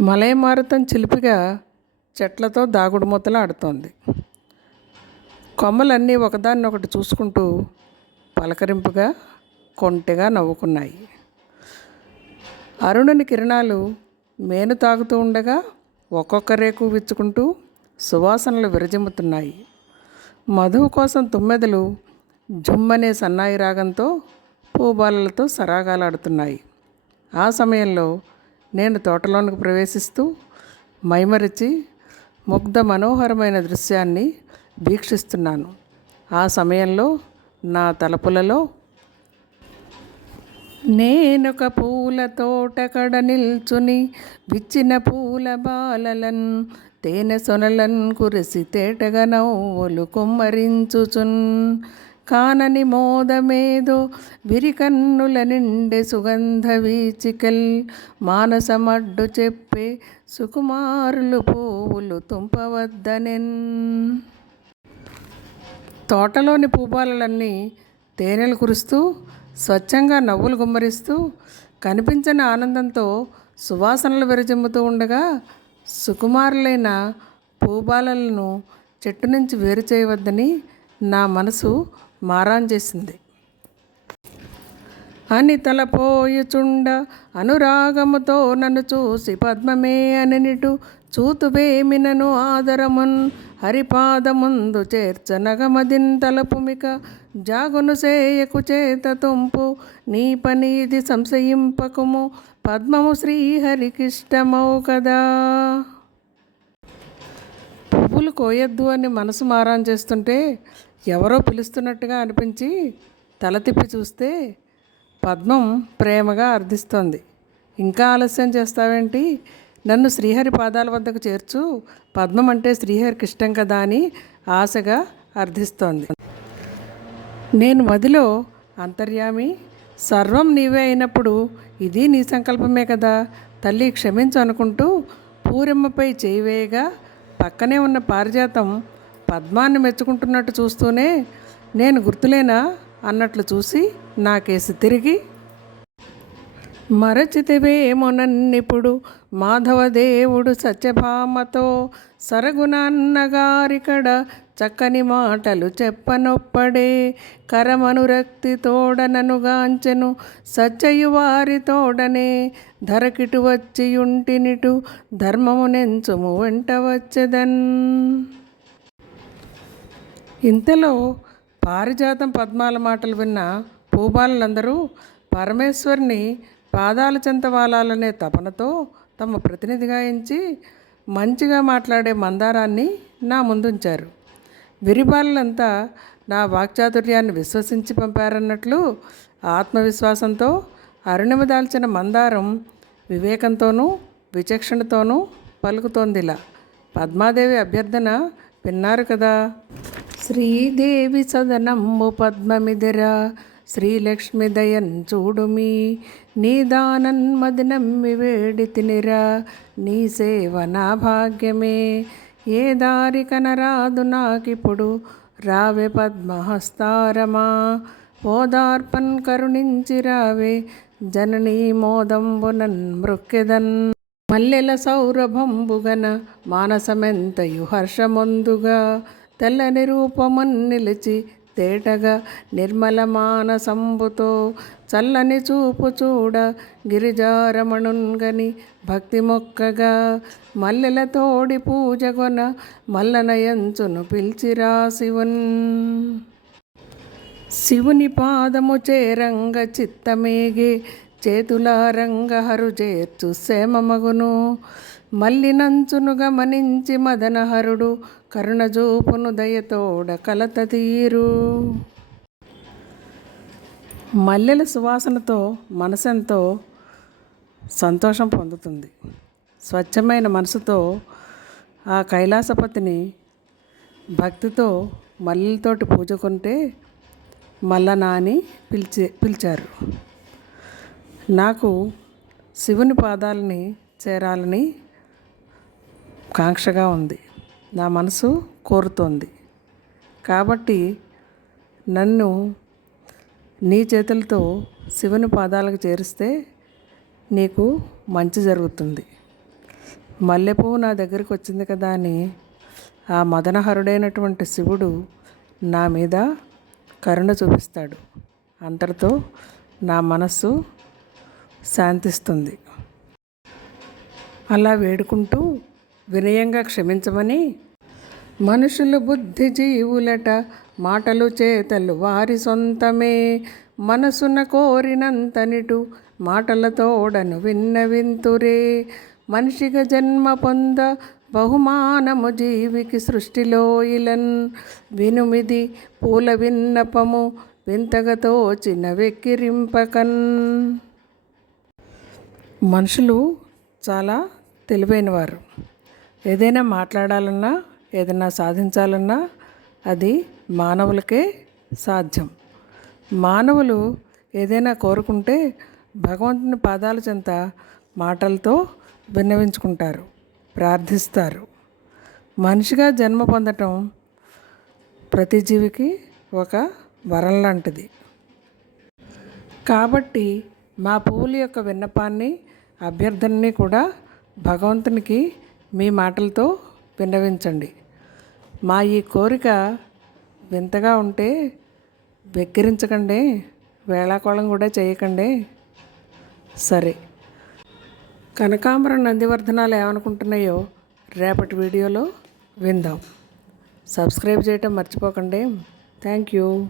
మలయమారుతం చిలిపిగా చెట్లతో దాగుడుమూతలు ఆడుతోంది. కొమ్మలన్నీ ఒకదాన్నొకటి చూసుకుంటూ పలకరింపుగా కొంటెగా నవ్వుకున్నాయి. అరుణుని కిరణాలు మేను తాగుతూ ఉండగా ఒక్కొక్క రేకు విచ్చుకుంటూ సువాసనలు విరజిమ్ముతున్నాయి. మధువు కోసం తుమ్మెదలు జుమ్మనే సన్నాయి రాగంతో పూబాలలతో సరాగాలాడుతున్నాయి. ఆ సమయంలో నేను తోటలోనికి ప్రవేశిస్తూ మైమరిచి ముగ్ధ మనోహరమైన దృశ్యాన్ని వీక్షిస్తున్నాను. ఆ సమయంలో నా తలపులలో నేనొక పూల తోటకడ నిల్చుని విచ్చిన పూల బాలలన్ తేనె సొనలన్ కురిసి తేటగా నవ్వులు కుమ్మరించుచున్. కానని మోదమేదో విరికన్నుల నిండె సుగంధ వీచికల్. మానసమడ్డు చెప్పే సుకుమారులు పువ్వులు తుంపవద్దనెన్. తోటలోని పూబాలలన్నీ తేనెలు కురుస్తూ స్వచ్ఛంగా నవ్వులు గుమ్మరిస్తూ కనిపించని ఆనందంతో సువాసనలు విరజిమ్ముతూ ఉండగా సుకుమారులైన పూబాలలను చెట్టు నుంచి వేరు చేయవద్దని నా మనసు మారాన్ చేసింది అని తలపోయుచుండ అనురాగముతో నన్ను చూసి పద్మమే అనినిటు చూతువేమినను ఆదరమున్ హరిపాదముందు చేర్చ నగమదిన్ తలపుమిక జాగును సేయకు చేత తుంపు నీ పని ఇది సంశయింపకుము పద్మము శ్రీహరికిష్టమౌ కదా. పువ్వులు కోయొద్దు అని మనసు మారాన్ చేస్తుంటే ఎవరో పిలుస్తున్నట్టుగా అనిపించి తల తిప్పి చూస్తే పద్మం ప్రేమగా అర్థిస్తోంది ఇంకా ఆలస్యం చేస్తావేంటి? నన్ను శ్రీహరి పాదాల వద్దకు చేర్చు. పద్మం అంటే శ్రీహరికి ఇష్టం కదా అని ఆశగా అర్థిస్తోంది నేను మదిలో అంతర్యామి సర్వం నీవే అయినప్పుడు ఇది నీ సంకల్పమే కదా? తల్లి క్షమించు అనుకుంటూ పూరెమ్మపై చేయివేయగా వేయగా పక్కనే ఉన్న పారిజాతం పద్మాన్ని మెచ్చుకుంటున్నట్టు చూస్తూనే నేను గుర్తులేనా అన్నట్లు చూసి నాకేసి తిరిగి మరచితివేమోనన్నిప్పుడు మాధవదేవుడు సత్యభామతో సరగునాన్నగారికడ చక్కని మాటలు చెప్పనొప్పడే. కరమనురక్తి తోడననుగాంచెను సత్యయువారి తోడనే. ధరకిటు వచ్చియుంటినిటు ధర్మమునెంచుము వెంట వచ్చెదన్. ఇంతలో పారిజాతం పద్మాల మాటలు విన్న పూబాలందరూ పరమేశ్వరిని పాదాల చెంతవాలాలనే తపనతో తమ ప్రతినిధిగా ఎంచి మంచిగా మాట్లాడే మందారాన్ని నా ముందుంచారు. విరిబాలంతా నా వాక్చాతుర్యాన్ని విశ్వసించి పంపారన్నట్లు ఆత్మవిశ్వాసంతో అరుణిమ దాల్చిన మందారం వివేకంతోనూ విచక్షణతోనూ పలుకుతోందిలా. పద్మాదేవి అభ్యర్థన విన్నారు కదా. శ్రీదేవి సదనమ్ము పద్మమిదిరా శ్రీలక్ష్మి దయన్ చూడుమి నీ దానన్మది నమ్మి వేడి తినిరా నీ సేవ నా భాగ్యమే. ఏ దారి కనరాదు నాకిప్పుడు? రావే పద్మహస్తారమా? ఓదార్పన్ కరుణించి రావే జననీ మోదంబునన్ మృక్కెదన్. మల్లెల సౌరభంబుగన మానసమెంతయు హర్షమొందుగా తెల్లని రూపమన్ నిలిచి తేటగా నిర్మల మానసంబుతో చల్లని చూపు చూడ గిరిజారమణుంగని భక్తి మొక్కగా మల్లెల తోడి పూజగొన మల్లనయంచును పిలిచిరా శివున్. శివుని పాదము చేరంగ చిత్తమేగే చేతులారంగ హరు చేర్చు సేమమగును మల్లినంచును గమనించి మదనహరుడు కరుణజూపును దయతోడ కలత తీరు. మల్లెల సువాసనతో మనసెంతో సంతోషం పొందుతుంది. స్వచ్ఛమైన మనసుతో ఆ కైలాసపతిని భక్తితో మల్లెలతోటి పూజకుంటే మల్లనా అని పిలిచి పిలిచారు. నాకు శివుని పాదాలని చేరాలని కాంక్షగా ఉంది. నా మనసు కోరుతోంది. కాబట్టి నన్ను నీ చేతులతో శివుని పాదాలకు చేరిస్తే నీకు మంచి జరుగుతుంది. మల్లెపువ్వు నా దగ్గరికి వచ్చింది కదా అని ఆ మదనహరుడైనటువంటి శివుడు నా మీద కరుణ చూపిస్తాడు. అంతటితో నా మనస్సు శాంతిస్తుంది. అలా వేడుకుంటూ వినయంగా క్షమించమని మనుషులు బుద్ధి జీవులట మాటలు చేతలు వారి సొంతమే. మనసున కోరినంతనిటు మాటలతోడను విన్న వింతురే మనిషిగా జన్మ పొంద బహుమానము జీవికి సృష్టిలో ఇలన్. వినుమిది పూల విన్నపము వింతగతో చిన్న వెక్కిరింపకన్. మనుషులు చాలా తెలివైనవారు. ఏదైనా మాట్లాడాలన్నా ఏదైనా సాధించాలన్నా అది మానవులకే సాధ్యం. మానవులు ఏదైనా కోరుకుంటే భగవంతుని పాదాల చెంత మాటలతో విన్నవించుకుంటారు ప్రార్థిస్తారు. మనిషిగా జన్మ పొందటం ప్రతి జీవికి ఒక వరం లాంటిది. కాబట్టి మా పువ్వుల యొక్క విన్నపాన్ని అభ్యర్థనని కూడా భగవంతునికి మీ మాటలతో విన్నవించండి. మా ఈ కోరిక వింతగా ఉంటే వెక్కిరించకండి వేళాకోళం కూడా చేయకండి. సరే. కనకాంబరం నందివర్ధనాలు ఏమనుకుంటున్నాయో రేపటి వీడియోలో విందాం. సబ్స్క్రైబ్ చేయటం మర్చిపోకండి. Thank you.